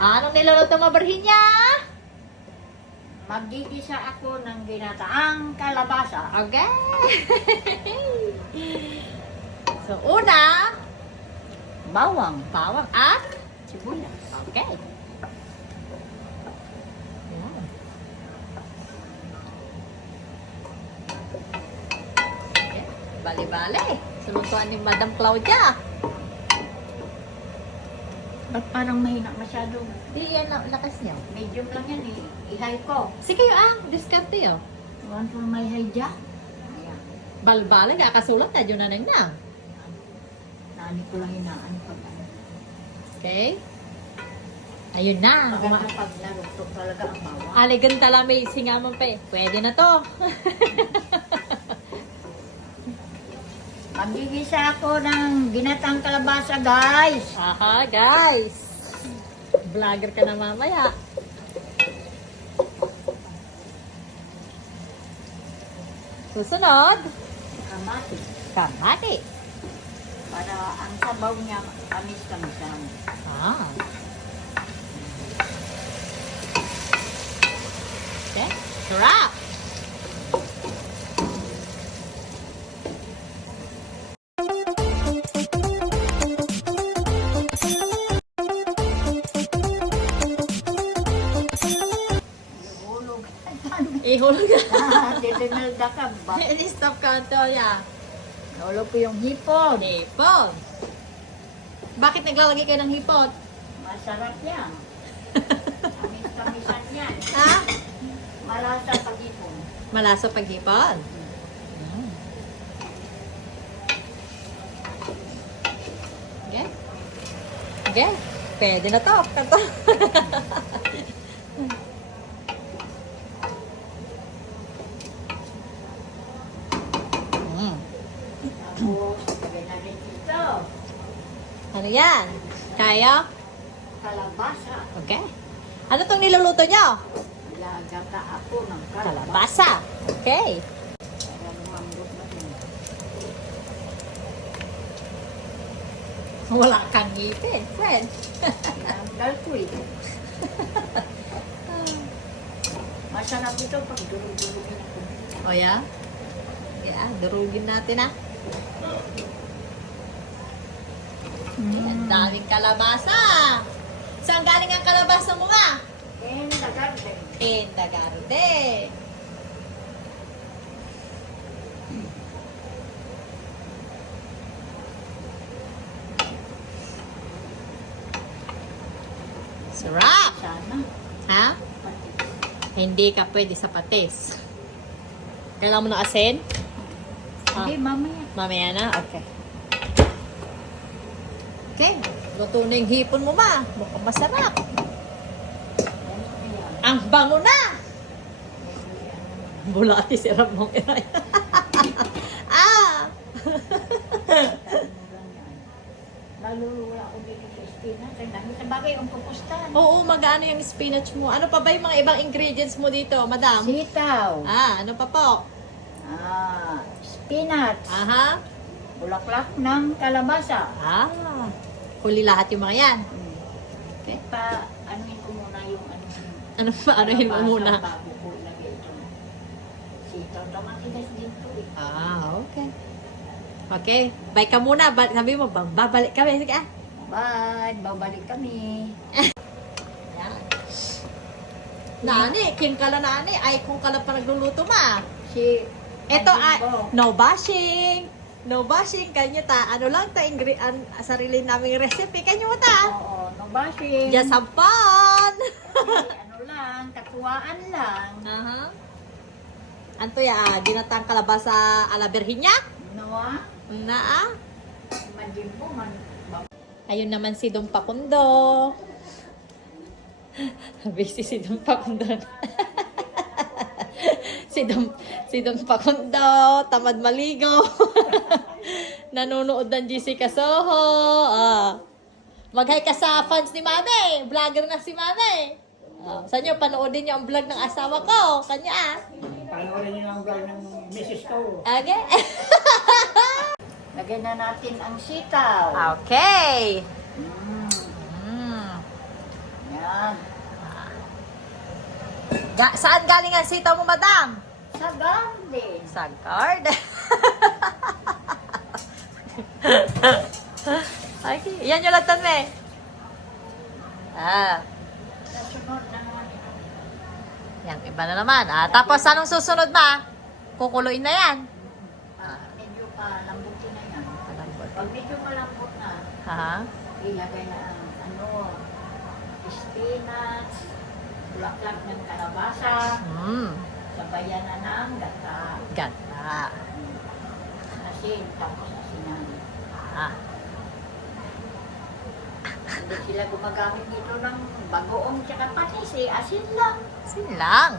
Anong niluluto mo, Virginia? Magigisa ako ng ginataang kalabasa. Okay. So, una, Bawang. bawang at Sibuyas. okay. Yan. Okay. Bali-bali. Sulutuan ni Madam Claudia. Ba't parang mahina masyado? Di yan ang lakas niyo. Medium lang yan eh. Ihay ko. Sige discount niyo. Want for my high jack? Ayan. Balbala, kakasulat na, yun na nang na. Nani ko lang hinaan pag ano. Okay? Ayun na. Maganda pag narugtog talaga ang bawang. Aligan tala may singaman pa eh. Pwede na to. Magigisa ako ng ginataang kalabasa, guys. Aha, guys. Vlogger ka na mamaya. Susunod, Kamati. kamati. Para ang sabaw niya kamis-kamisan. Ah. Okay, sarap. Hulog. Ihulog ka. Titinalda ka ba? Stop ka to, ya. Nahulog ko yung hipon. Hipon. Bakit naglalagay kayo ng hipon? Masarap yan. Kamis-kamisan yan. Ha? Malasa pag hipon. Malasa pag hipon. Okay. Okay. Pwede na to. Kato. Tapos, lagay na rin dito. Ano yan? Kaya? Kalabasa. Okay. Ano tong niluluto nyo? Lagata ako ng kalabasa. Kalabasa. Okay. Para lumambot na rin. Wala kang ngipin, friend. Tinanggal ko eh. Masarap ito pag durug-durugin ako. O ya? Yeah, durugin natin ah. Ang daming kalabasa. Saan galing ang kalabasa mo nga? In the garden. In the garden. Sarap! Sana. Ha? Pati. Hindi ka pwede sa patis. Kailangan mo ng asin? Hindi, mamaya. Mamaya na? Okay. Okay. Luto na yung hipon mo ma. Mukhang masarap. Ang bango na! Bulati sirap mong iray. Ah! Nalulula ako dito sa spinach. Ang dami sa bagay ang pupustan. Oo, mag-ano yung spinach mo. Ano pa ba yung mga ibang ingredients mo dito, madam? Sitaw. Ano pa po? Spinach. Aha. Bulaklak ng kalabasa. Huli lahat yung mga yan. Okay. Anuhin ko muna yung Ano pa? Anuhin mo muna? Bago ko ilagay ito. Sitaw. Matigas din to eh. Okay. Okay. Bye ka muna. Sabi mo, babalik kami. Sige ah. Bye. Babalik kami. Yan. Nani, kin kala nani. Ay, kung kala pa nagluluto ma. Ito no bashing. No bashing. Kanya ta. Ano lang ta, sarili naming recipe. Kanya mo ta. Oo, no bashing. Just have fun. Kasi ano lang, katuwaan lang. Anto ya, ginatang kalabasa a la Virginia? Noah, Na imagine mo man. Ayun naman si Dong Pakundo. Busy si Dong Pakundo. si Dong Pakundo, tamad maligo. Nanonood ng Jessica Soho. Mag-hi ka sa fans ni Mame. Vlogger na si Mame. Saan nyo, panoodin nyo ang vlog ng asawa ko. Kanya Panoorin niyo ang vlog ng misis ko. Okay. Lagyan na natin ang sitaw. Okay. Mm. Mm. Yan. Saan galing ang sitaw mo, madam? Sa garden. Sa garden. Okay, yan yung latan me. Sa sunod na naman ito. Yang iba na naman. Tapos anong susunod ma? Kukuluin na yan. Medyo palambutin na yan. Malambot. Pag medyo malambot na, Ha? ilagay na ang spinach, bulaklak ng kalabasa, sabayan na ng gata, Gata. asin, tapos asinan. Ah. Hindi sila gumagamit dito ng bagoong tsaka patis asin lang. Sin lang.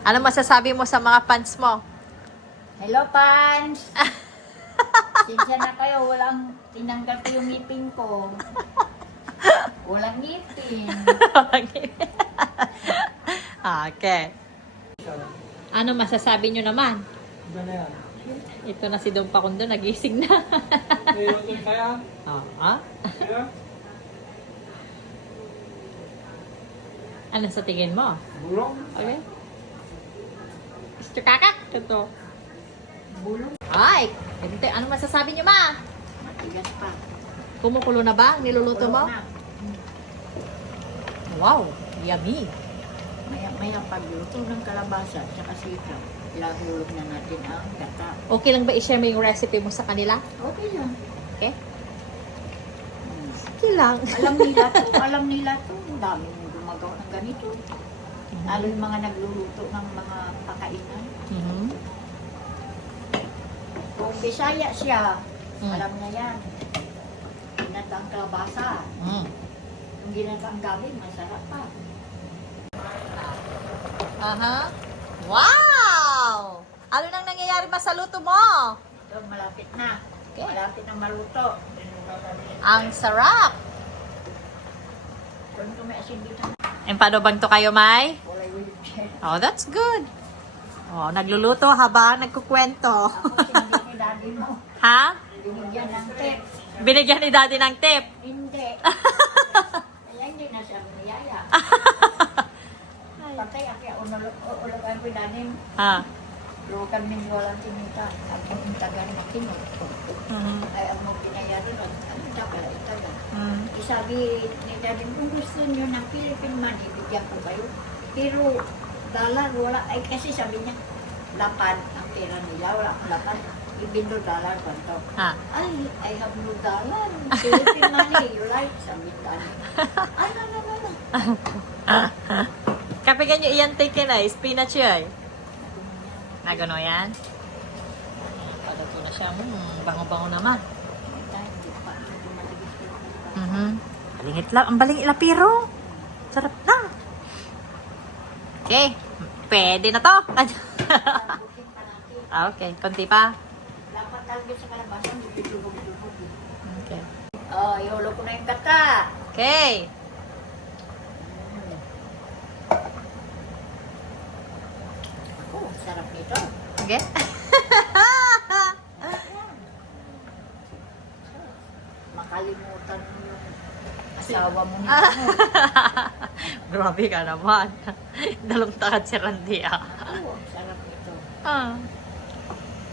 Ano masasabi mo sa mga fans mo? Hello, fans! Sinsya na kayo, walang tinanggal ko yung ngipin ko. Walang ngipin. Okay. Ano masasabi nyo naman? Iba na yan. Ito na si Don Pakundo, nagising na. Nairotoy kaya? Kaya? Ano sa tingin mo? Bulong? Okay. Mr. Kakak, ito. Bulong. Ay, ano masasabi nyo ma? Matigas pa. Kumukulo na ba ang niluluto mo? Na. Wow, yummy. Maya pagluto ng kalabasa at saka sitaw, ilahulog na natin ang gata. Okay lang ba i-share mo yung recipe mo sa kanila? Okay lang. Okay? Okay lang. Alam nila to. Ang dami yung gumagawa ng ganito. Lalo yung mga nagluluto ng mga pakainan. Mhm. Kung Bisaya siya, Mm. alam niya yan. Ginataang kalabasa. Mm. Yung ginataang gabi, masarap pa. Aha. Wow! Ano nang nangyayari ba sa luto mo? Ito, malapit na. Okay. Malapit na maluto. Ang sarap! Kung may asin dito na, Empadobang to kayo, May? wala wheelchair. Oh, that's good. Oh, nagluluto habang nagkukwento. Ako, sinigyan ni daddy mo. Ha? Binigyan ng tip. Binigyan ni Daddy ng tip. Hindi. Kaya hindi na siya niyaya. Patay ako, ulakan ko danim. Ha? Lukan min walang tinita. Ako yung taga makinot. Mhm. Ay, ang mga binayaran, ano pala itaga. Mm. Sabi ni daddy, kung gusto niyo ng Philippine money, bigyan ko kayo. Pero, dollar, wala. Ay, kasi sabi niya, lapad ang pera nila. Wala akong lapad. Ibindo dollar ba ito? Ha? Ay, I have no dollar. Philippine money, you like? Sabi ni daddy. Ay, no. Kapigan nyo iyan take na, spinach yun. Nagano yan? Padato na siya. Bango-bango naman. Balingit lang. Ang baling ilapiro. Sarap na. Okay. Pwede na to. Okay. Konti pa. Dapat talaga sa kalabasan, dudugog-dugog. Okay. Oh, iulo ko na yung kata. Okay. Oh, sarap nito. Okay. Makalimutan mo yung asawa mo nito. Grabe ka naman. Dalong takad si Randy ah. Oh, sarap nito. Ah.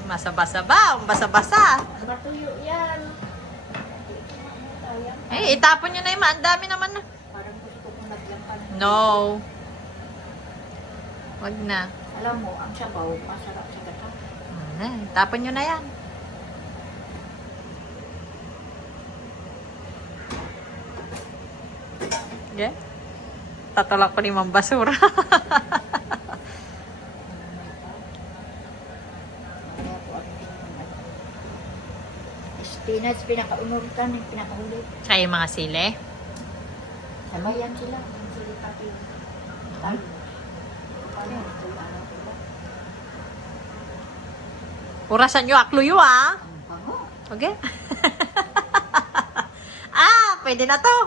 Masaba-saba. Basa-basa. Matuyo yan. Eh, itapon nyo na yung Ang dami naman na. Parang gusto ko nagyampan. No. Wag na. Alam mo, ang sabaw, masarap sa gata. Tapon nyo na yan. Okay. Tatulak ko ni Ma'am Basura. Kaya po ang spinach, pinakaunurtan, yung pinakahuli. Kaya yung mga sili. Samayan sila. Yung sili pati. Talo. Paano? Ito yung araw ko lang. Urasan nyo akluyo ah. Ang bango. Okay. Pwede na to.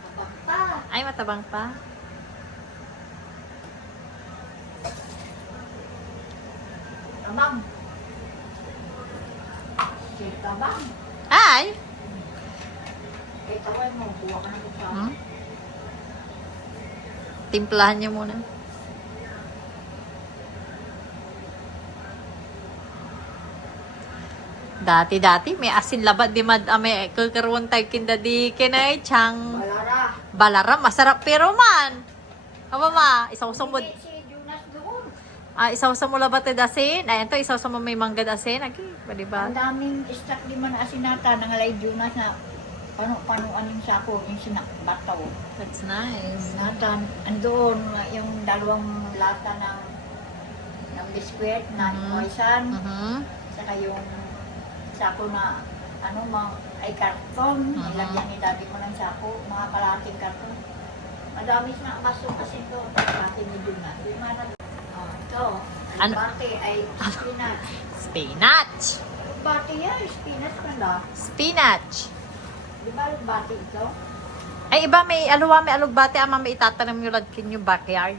Tabang pa. Ay, matabang pa. Tabang. Si tabang. Ay. Eh, tawag mo. Buwa ka na sa Hmm? Timplahan niyo muna. Dati may asin labat di mad may kakaroon tayo kinda di kinay chang Balara. balara masarap pero man. Aba ma, isaw-saw mo Hindi si Jonas doon. isaw-saw mo labat ti asin. Ay ito isaw-saw mo may mangga asin agi, di ba? Ang daming stock di man asinata ng alay Jonas na pano-panoan yung sako, yung sinakbataw. That's nice. Natan, andoon yung dalawang lata ng biskwit na moisan, saka yung sako na ay karton, ilagyan ni daddy mo ng sako, mga kalating karton. Madami na masok kasi ito, pati ni Jonas. Ito, ang Ano? bate ay spinach. Spinach. Bate yan, spinach pa na. Spinach. Di ba bate ito? Ay iba may aluwa may alugbate ama may itatanim yung ladkin yung backyard.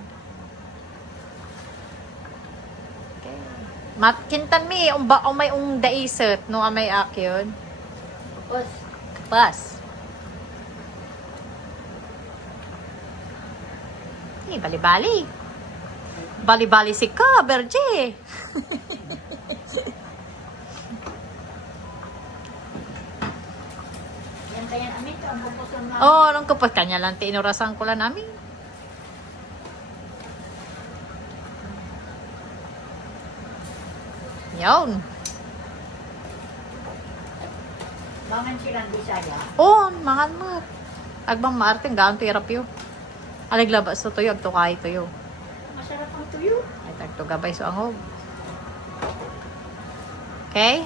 Okay. Matkintan mi umba o may daisot no amay akyon. Tapos, Kapas. Bali-bali. Bali-bali si ka, Berje. yan kaya namin ito, ang bukusan na. Oh, anong kapag kanya lang tinurasan ko lang namin. Yun. Mangan silang Bisaya. On, mangan mat. Agbang maarting gaon tirap yo. Alaglabas to tuyo, agtukay tuyo. Masarap ang tuyo. Ay tagtugabay so angog. Okay?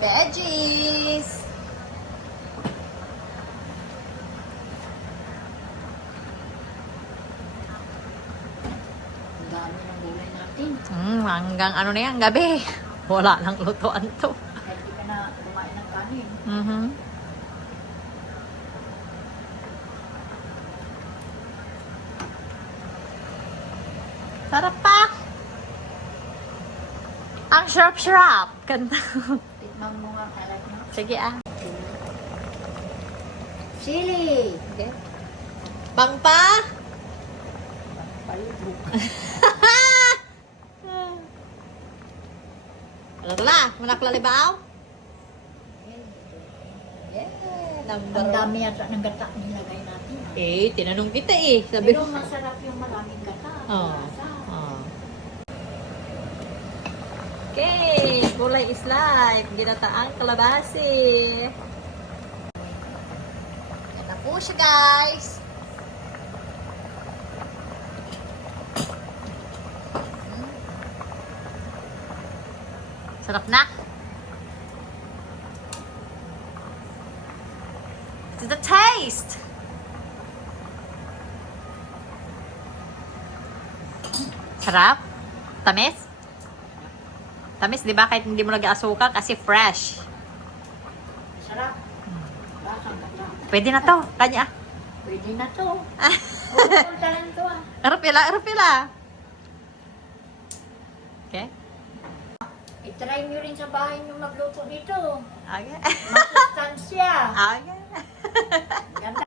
Veggies! Ang dami ng gulay natin. Hanggang ano na yan, gabi. Wala nang lutuan to. Kahit di ka na kumain ng kanin. Mhm. Sarap pa! Ang sarap-sarap! Kanta. Tikman mo nga kalat mo. Sige ah. Sili! Okay. Bang pa? Palibog. Ano na? Manaklalibaw? Yeah, number Ang one. dami yata ng gata nilagay natin. Eh, tinanong kita eh. Sabi Pero masarap yung maraming gata. Oh. Lasa. Oh. Okay, kulay is life. Ginataang kalabasi. Yan na po siya, guys. Sarap na. To the taste. Sarap. Tamis. Tamis, di ba? Kahit hindi mo nag-asuka kasi fresh. Sarap. Lasang gata. Pwede na to. Kanya. Pwede na to. Oo, talan to ah. Arapila, arapila. Okay. I-try nyo rin sa bahay nyo magluto nito. Okay. Masustansya. Okay. Ganda.